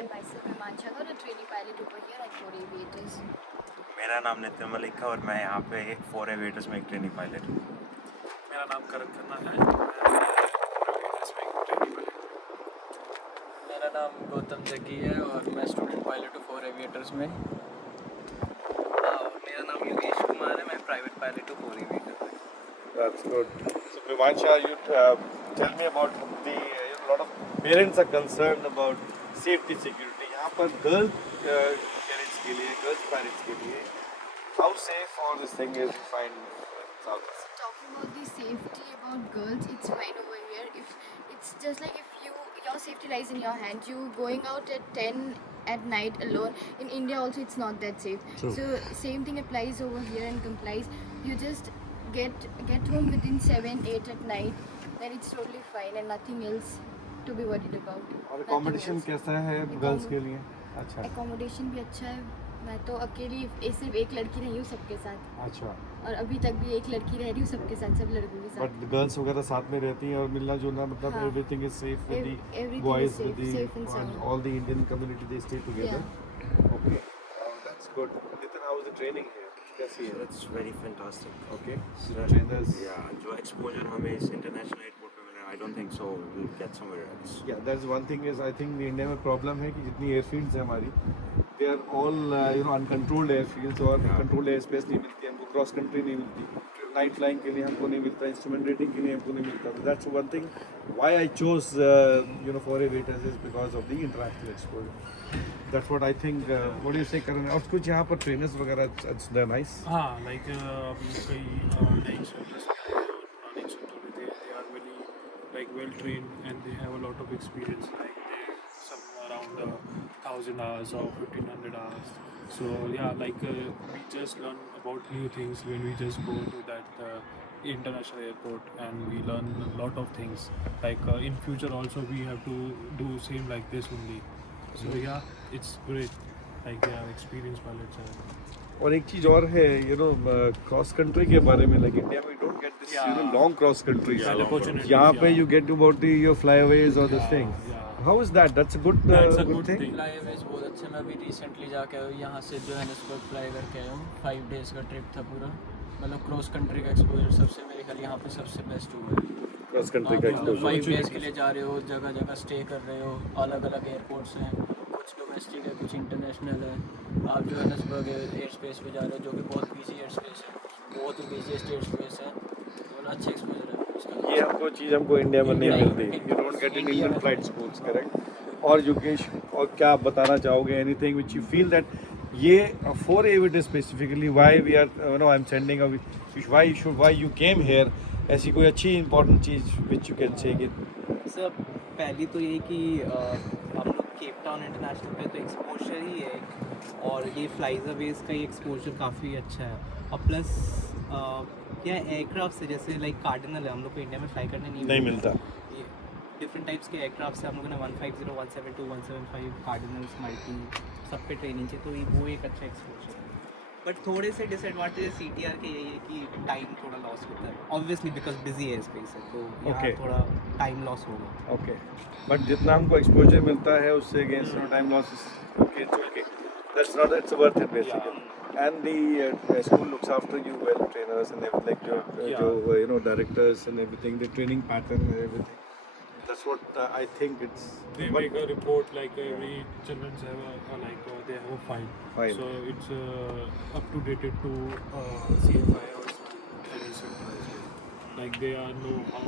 Hi, myself Himanshu. I'm a trainee pilot over here at Ford Aviators. मेरा नाम नितिन मलिक है और मैं यहाँ पे फोर एविएटर्स में एक ट्रेनी पायलट हूँ। मेरा नाम करण खन्ना है, मैं इसमें ट्रेनी पायलट हूँ। मेरा नाम गौतम जग्गी है और मैं स्टूडेंट पायलट हूँ फोर एविएटर्स में। मेरा नाम योगेश कुमार है, मैं प्राइवेट पायलट हूँ फोर एविएटर्स में। That's good. So, Vivansha, you tell me about the a lot of parents are concerned about safety security. यहाँ पर girls parents के लिए, girls parents के लिए, how safe all this thing is you find South? So talking about the safety about girls, it's fine over here. If it's just like if your safety lies in your hand. You going out at 10 at night alone. In India also it's not that safe. True. So same thing applies over here and complies. You just get home within 7, 8 at night. Then it's totally fine and nothing else to be worried about. और Nothing accommodation else. कैसा है girls के लिए? अच्छा. Accommodation भी अच्छा है. मैं तो अकेली सिर्फ एक लड़की रही हूँ सबके साथ अच्छा. और अभी तक भी एक लड़की रह रही हूँ सबके साथ, सब लड़कों के साथ. But girls वगैरह साथ में रहती हैं और मिलना जुलना मतलब हाँ. everything is safe with the Everything boys is safe, with the safe and sound. and all the Indian community they stay together. Okay. That's good. Nitin, how was the training here? कैसी है? It's very fantastic. Okay. Sir, Trainers. yeah, जो exposure हमें इस international airport पे मिला, I don't think so we'll get somewhere else. Yeah, that's one thing is I think India में problem है कि जितनी airfields है हमारी, they are all uncontrolled airfields और controlled airspace नहीं मिलती हमको, cross country नहीं मिलती, night flying के लिए हमको नहीं मिलता, instrument rating के लिए हमको नहीं मिलता. So that's one thing why I chose four aviators is because of the international exposure. That's what I think. What do you say, Karan? और कुछ यहाँ पर trainers वगैरह they're nice. हाँ, like अभी कई नए इंस्ट्रक्टर्स पुराने इंस्ट्रक्टर भी थे, they are very like well trained and they have a lot of experience, like they some around 1,000 hours or 1,500 hours. So yeah, like we just learn about new things when we just go to that international airport and we learn a lot of things. Like in future also we have to do same like this only. So yeah, it's great. Like they are experienced pilots. और एक चीज और है cross country के बारे में like India we don't get this long cross countries. Yeah, opportunities, यहाँ पे yeah. you get about your flyaways or this thing. How is that? That's a good That's a good good thing. thing. फ्लाईवेज बहुत अच्छे, मैं अभी recently जाके आया हूँ, यहाँ से जोहानिसबर्ग फ्लाई करके आया हूँ. 5 days का ट्रिप था पूरा, मतलब क्रॉस कंट्री का एक्सपोजर सबसे मेरे ख्याल यहाँ पे सबसे बेस्ट हुआ है. क्रॉस कंट्री का आप exposure. 5 days के लिए जा रहे हो, जगह जगह स्टे कर रहे हो, अलग अलग एयरपोर्ट्स हैं, कुछ डोमेस्टिक है कुछ इंटरनेशनल है. आप जोहानिसबर्ग एयर स्पेस पे जा रहे हो जो कि बहुत बिजी एयर स्पेस है, बहुत ही बिजीएस्ट एयर स्पेस है, तो अच्छा एक्सपोजर है उसका. ये हमको चीज हमको इंडिया में नहीं India- मिलती. You don't get in India Indian में- flight schools, correct? और योगेश और क्या आप बताना चाहोगे anything which you feel that ये for aviators specifically why we are I'm sending why you came here, ऐसी कोई अच्छी important चीज which you can say कि सर पहली तो ये कि हम लोग केप टाउन इंटरनेशनल पे तो एक्सपोजर ही है एक, और ये फ्लाइज अवेज का ही एक्सपोजर काफ़ी अच्छा है. और प्लस क्या एयरक्राफ्ट से जैसे लाइक कार्डिनल है, हम लोग को इंडिया में फ्लाई करने नहीं मिलता. ये डिफरेंट टाइप्स के एयरक्राफ्ट से हम लोगों ने 150, 172, 175 कार्डिनल्स मल्टी सब पे ट्रेनिंग की, तो वो एक अच्छा एक्सपोजर है. बट थोड़े से डिसएडवांटेज CTR के यही है कि टाइम थोड़ा लॉस होता है, obviously because busy air space है, तो यहाँ Okay. थोड़ा टाइम लॉस होगा. Okay. But जितना हमको exposure मिलता है उससे against time losses, okay, it's okay. That's worth it basically. And the school looks after you well, trainers and everything, जो directors and everything, the training pattern and everything. That's what I think it's. They but- make a report like every children's have they have a file. File. So it's up to dated to CFI or any center as well. Like they know how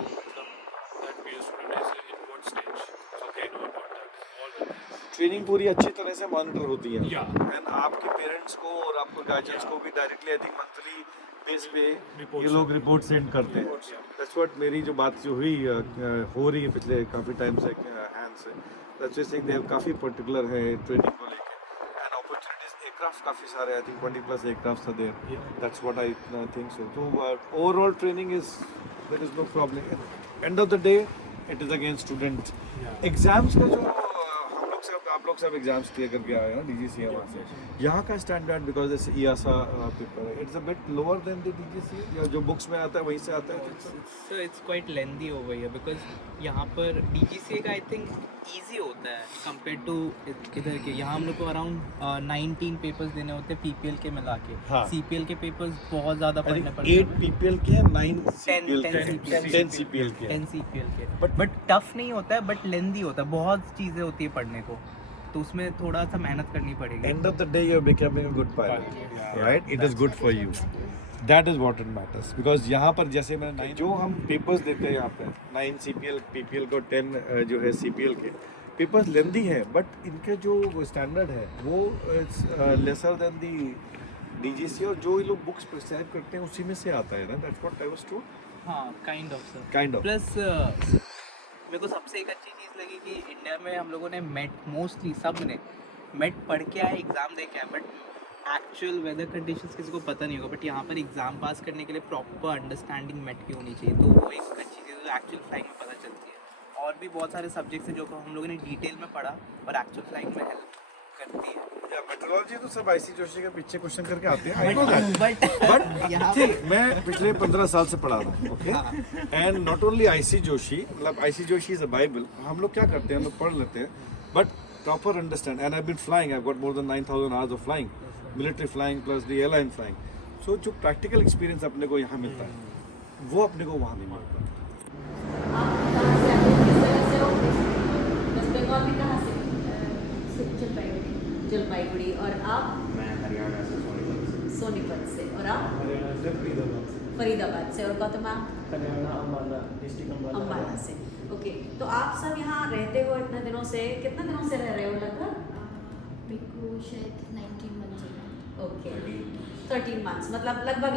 that PA student is in what stage. So they know about that. All the things. Training पूरी अच्छी तरह से monitor होती है. Yeah. And आपके parents को और आपको गार्जियंस को भी directly I think monthly base पे Reports. ये लोग रिपोर्ट सेंड करते हैं. Reports, yeah. दैट्स व्हाट मेरी जो बात जो हुई हो रही है पिछले काफ़ी टाइम से हैंड से, दैट्स व्हाई सेइंग दे काफ़ी पर्टिकुलर है ट्रेनिंग को लेके. एंड अपॉर्चुनिटीज एयरक्राफ्ट काफ़ी सारे, I think 20+ aircraft are there. Yeah. That's what I think so. तो overall training is there is no problem. End of the day it is again student. Yeah. Exams का जो हम लोग से आप आप लोग सब एग्जाम्स क्लियर करके आए हो DGCA वहाँ से, यहाँ का standard because it's EASA paper है, it's a bit lower than the DGCA, या जो बुक्स में आता है वहीं से आता है? So it's quite lengthy over here because यहाँ पर DGCA का I think easy होता है compared to इधर के। यहाँ हम लोग को around 19 पेपर्स देने होते हैं PPL के मिला के। हाँ। CPL के पेपर्स बहुत ज़्यादा पढ़ने पड़ते हैं। 8 PPL के हैं, 9 CPL के हैं, 10 CPL के हैं। 10 CPL के। बट टफ नहीं होता है, बट लेंदी होता है, बहुत चीज़ें होती है पढ़ने को, तो उसमें थोड़ा सा मेहनत करनी पड़ेगी। End of the day, you're becoming a good pilot, right? It is good for you. That is what it matters. Because यहाँ पर जैसे मैंने जो हम पेपर्स देते हैं यहाँ पे 9 CPL PPL को 10 जो है CPL के पेपर्स लेंदी है, बट इनके जो स्टैंडर्ड है वो लेसर देन दी DGCA, और जो ये लोग बुक्स प्रिस्क्राइब करते हैं उसी में से आता है ना। That's what I was told. हाँ, kind of sir. Kind of. Plus मेरे को सबसे एक अच्छी चीज़ लगी कि इंडिया में हम लोगों ने मेट, मोस्टली सब ने मेट पढ़ के आए, एग्ज़ाम दे के आए, बट एक्चुअल वेदर कंडीशंस किसी को पता नहीं होगा, बट यहाँ पर एग्ज़ाम पास करने के लिए प्रॉपर अंडरस्टैंडिंग मेट की होनी चाहिए, तो वो एक अच्छी चीज़ है जो एक्चुअल फ्लाइंग में पता चलती है। और भी बहुत सारे सब्जेक्ट्स हैं जो हम लोगों ने डिटेल में पढ़ा और एक्चुअल फ्लाइंग में हेल्प करती है। मेट्रोलॉजी तो सब IC जोशी के पीछे क्वेश्चन करके आते हैं, I know that. बट यहाँ पे मैं पिछले 15 साल से पढ़ा रहा हूँ, okay, and not only IC Joshi, मतलब IC Joshi is a Bible. हम लोग क्या करते हैं, हम लोग पढ़ लेते हैं, but proper understand, and I have been flying, I have got more than 9,000 hours of flying, military flying plus the airline flying. So जो प्रैक्टिकल एक्सपीरियंस अपने को यहाँ मिलता है वो अपने को वहाँ नहीं मिलता। आप कहाँ से आते हो, किस तरह से हो? वेस्ट बंगाल में कहाँ से? जलपाईगुड़ी। और आप? मैं हरियाणा से सोनीपत से। और आप? फरीदाबाद से। और गौतम आप? हरियाणा अम्बाला, डिस्ट्रिक्ट अम्बाला से। ओके, तो आप सब यहाँ रहते हो इतने दिनों से, कितने दिनों से रह रहे हो लगभग? मेरे को शायद 19 मंथ्स हो गए। ओके, 13 मंथ्स, मतलब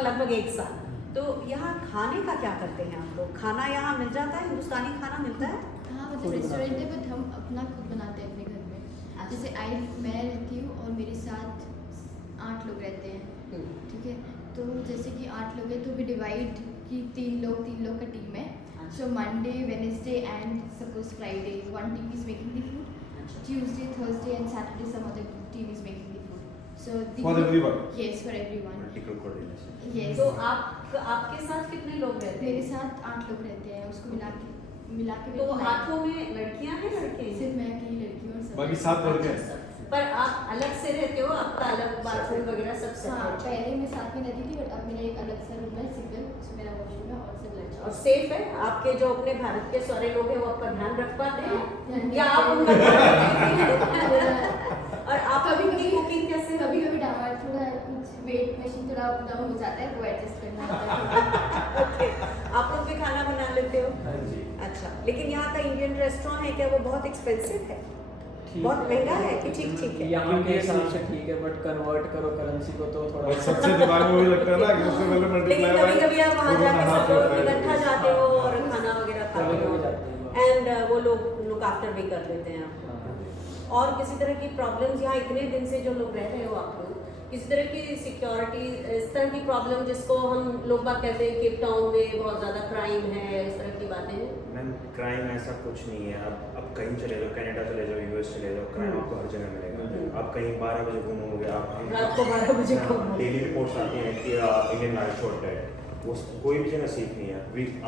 लगभग 1 साल। तो यहाँ खाने का क्या करते हैं आप लोग? खाना यहाँ मिल जाता है, हिंदुस्तानी खाना मिलता है? हाँ, मतलब रेस्टोरेंट है, बट हम अपना खुद बनाते हैं अपने घर में। जैसे मैं रहती हूँ और मेरे साथ 8 लोग रहते हैं, ठीक है। तो जैसे कि 8 लोग हैं तो वी डिवाइड कि 3 लोग का टीम है। So Monday, Wednesday and suppose Friday one team is making the food, Tuesday, Thursday and Saturday some other team is making the food. So For everyone? Yes, for everyone. Vertical coordination. Yes. तो आपके साथ कितने लोग रहते मेरे हैं? साथ 8 लोग रहते हैं, उसको मिला के तो 8 में लड़कियां हैं, लड़के? सिर्फ मैं अकेली लड़की हूँ और सब बाकी 7 लड़के हैं। अच्छा, पर आप अलग से रहते हो, आपका अलग बाथरूम वगैरह सब हाँ, सेपरेट? पहले मैं साथ में रहती थी, बट अब मेरा एक अलग सा रूम है, सिंगल, उसमें मेरा वॉशरूम है और सब लड़के। और सेफ है? आपके जो अपने भारत के सारे लोग हैं वो आपका ध्यान रख पाते हैं ध्यान या आप रखते उनका हैं। ध्यान रखते हैं? और आप कभी उनकी कुकिंग कैसे? कभी थोड़ा कुछ वेट मशीन थोड़ा अप डाउन हो जाता है, वो एडजस्ट करना होता है। ओके, आप लोग भी खाना बना लेते हो? अच्छा, लेकिन यहाँ का इंडियन रेस्टोरेंट है क्या, वो बहुत एक्सपेंसिव है? बहुत महंगा है कि ठीक है? यहाँ के हिसाब से ठीक है, बट कन्वर्ट करो करेंसी को तो थोड़ा और सबसे दिमाग में वही लगता है ना कि उससे पहले लेकिन मल्टीप्लाई कभी आप वहाँ जाके सब लोग इकट्ठा जाते हो और खाना वगैरह खाते हो, एंड वो लोग लुक आफ्टर भी कर लेते हैं आपको। और किसी तरह की प्रॉब्लम्स यहाँ इतने दिन से जो लोग रह रहे हो आप लोग, किसी तरह की सिक्योरिटी, इस तरह की प्रॉब्लम जिसको हम लोग बात कहते हैं केप टाउन में बहुत ज़्यादा क्राइम है, इस तरह की बातें हैं? मैम क्राइम ऐसा कुछ नहीं है। अब कहीं चले जाओ, कनाडा चले जाओ, US चले जाओ, क्राइम आपको हर जगह मिलेगा। आप कहीं 12 बजे घूमोगे, आप रात को 12 बजे घूमोगे। डेली रिपोर्ट्स आती हैं कि इंडियन लाइफ शॉर्ट डेड, वो कोई भी जगह सेफ नहीं है।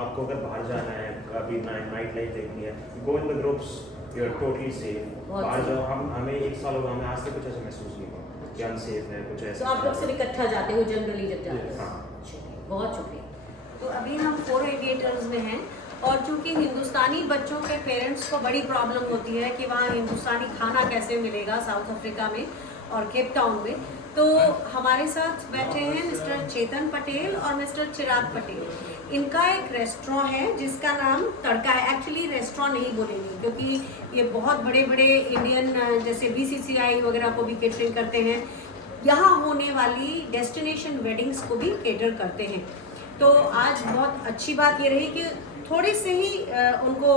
आपको अगर बाहर जाना है, कभी नाइट लाइफ देखनी है, go in the groups, you are totally safe. बाहर जाओ, हमें 1 साल होगा, हमें आज तक कुछ ऐसा महसूस नहीं हुआ कि अनसेफ है कुछ तो ऐसा। आप लोग सिर्फ इकट्ठा जाते हो जनरली जब जाते हो? हाँ। बहुत शुक्रिया। तो अभी हम 4 एविएटर्स में हैं, और चूंकि हिंदुस्तानी बच्चों के पेरेंट्स को बड़ी प्रॉब्लम होती है कि वहाँ हिंदुस्तानी खाना कैसे मिलेगा साउथ अफ्रीका में और केप टाउन में, तो हमारे साथ बैठे हैं मिस्टर चेतन पटेल और मिस्टर चिराग पटेल। इनका एक रेस्टोरेंट है जिसका नाम तड़का है। एक्चुअली रेस्टोरेंट नहीं बोलेंगे क्योंकि ये बहुत बड़े बड़े इंडियन जैसे BCCI वगैरह को भी केटरिंग करते हैं, यहाँ होने वाली डेस्टिनेशन वेडिंग्स को भी केटर करते हैं। तो आज बहुत अच्छी बात ये रही कि थोड़ी से ही उनको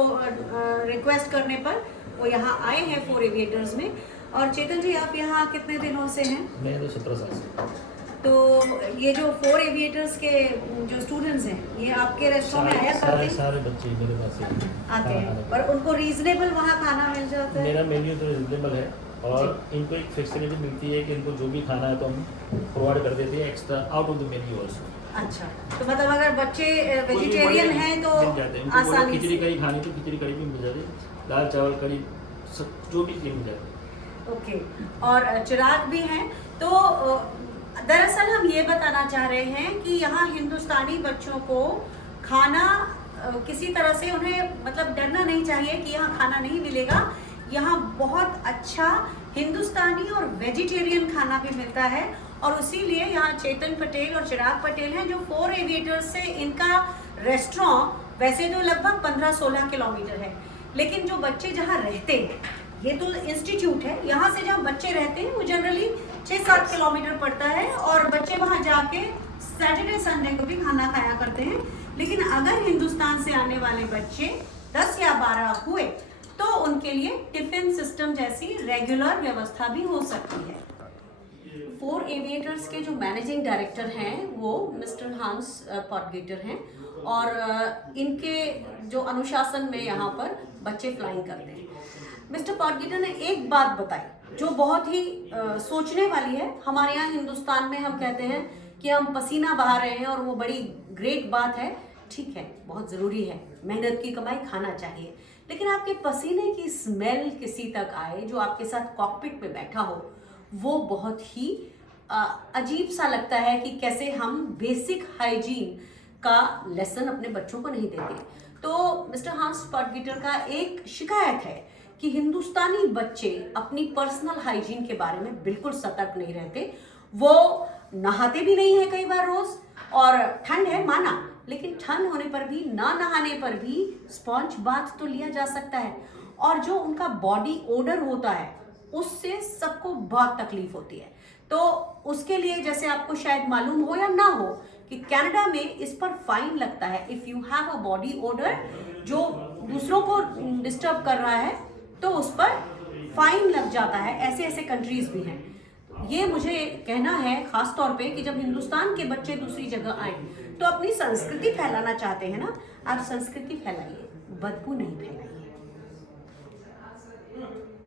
रिक्वेस्ट करने पर वो यहाँ आए हैं 4 एविएटर्स में। और चेतन जी, आप यहाँ कितने दिनों से हैं? मैं तो 17 साल से। तो ये जो 4 एविएटर्स के जो स्टूडेंट्स हैं, ये आपके रेस्टोरेंट में आया करते हैं? सारे बच्चे मेरे पास ही आते हैं, और उनको रीजनेबल वहाँ खाना मिल जाता है? मेरा मेन्यू तो रीजनेबल है, और इनको एक फैसिलिटी मिलती है कि इनको जो भी खाना है तो हम प्रोवाइड कर देते हैं extra out of the menu also. अच्छा, तो मतलब अगर बच्चे वेजिटेरियन हैं तो मिल जाते हैं, इनको बोलो आसानी खिचड़ी से। कड़ी खानी तो खिचड़ी कड़ी भी मिल जाती है, दाल चावल कड़ी सब जो भी चीज़ मिल जाती है। ओके, और चिराग भी हैं। तो दरअसल हम ये बताना चाह रहे हैं कि यहाँ हिंदुस्तानी बच्चों को खाना किसी तरह से उन्हें मतलब डरना नहीं चाहिए कि यहाँ खाना नहीं मिलेगा। यहाँ बहुत अच्छा हिंदुस्तानी और वेजिटेरियन खाना भी मिलता है, और इसीलिए यहाँ चेतन पटेल और चिराग पटेल हैं जो 4 एविएटर्स से इनका रेस्टोरेंट वैसे तो लगभग 15-16 किलोमीटर है, लेकिन जो बच्चे जहाँ रहते हैं, ये तो इंस्टीट्यूट है, यहाँ से जहाँ बच्चे रहते हैं वो जनरली 6-7 किलोमीटर पड़ता है, और बच्चे वहाँ जाके सैटरडे संडे को भी खाना खाया करते हैं। लेकिन अगर हिंदुस्तान से आने वाले बच्चे 10 या 12 हुए तो उनके लिए टिफिन सिस्टम जैसी रेगुलर व्यवस्था भी हो सकती है। 4 एविएटर्स के जो मैनेजिंग डायरेक्टर हैं वो मिस्टर हांस पॉटगेटर हैं, और इनके जो अनुशासन में यहाँ पर बच्चे फ्लाइंग करते हैं। मिस्टर पॉटगेटर ने एक बात बताई जो बहुत ही सोचने वाली है। हमारे यहाँ हिंदुस्तान में हम कहते हैं कि हम पसीना बहा रहे हैं, और वो बड़ी ग्रेट बात है, ठीक है, बहुत ज़रूरी है, मेहनत की कमाई खाना चाहिए, लेकिन आपके पसीने की स्मेल किसी तक आए जो आपके साथ कॉकपिट में बैठा हो, वो बहुत ही अजीब सा लगता है कि कैसे हम बेसिक हाइजीन का लेसन अपने बच्चों को नहीं देते। तो मिस्टर हांस पॉटगेटर का एक शिकायत है कि हिंदुस्तानी बच्चे अपनी पर्सनल हाइजीन के बारे में बिल्कुल सतर्क नहीं रहते। वो नहाते भी नहीं है कई बार रोज, और ठंड है माना, लेकिन ठंड होने पर भी, ना नहाने पर भी स्पॉन्ज बाथ तो लिया जा सकता है, और जो उनका बॉडी ओडर होता है उससे सबको बहुत तकलीफ होती है। तो उसके लिए, जैसे आपको शायद मालूम हो या ना हो, कि कनाडा में इस पर फाइन लगता है। If you have a body order जो दूसरों को डिस्टर्ब कर रहा है तो उस पर फाइन लग जाता है। ऐसे ऐसे कंट्रीज भी हैं। ये मुझे कहना है ख़ास तौर पे कि जब हिंदुस्तान के बच्चे दूसरी जगह आए तो अपनी संस्कृति फैलाना चाहते हैं ना, आप संस्कृति फैलाइए, बदबू नहीं फैलाइए।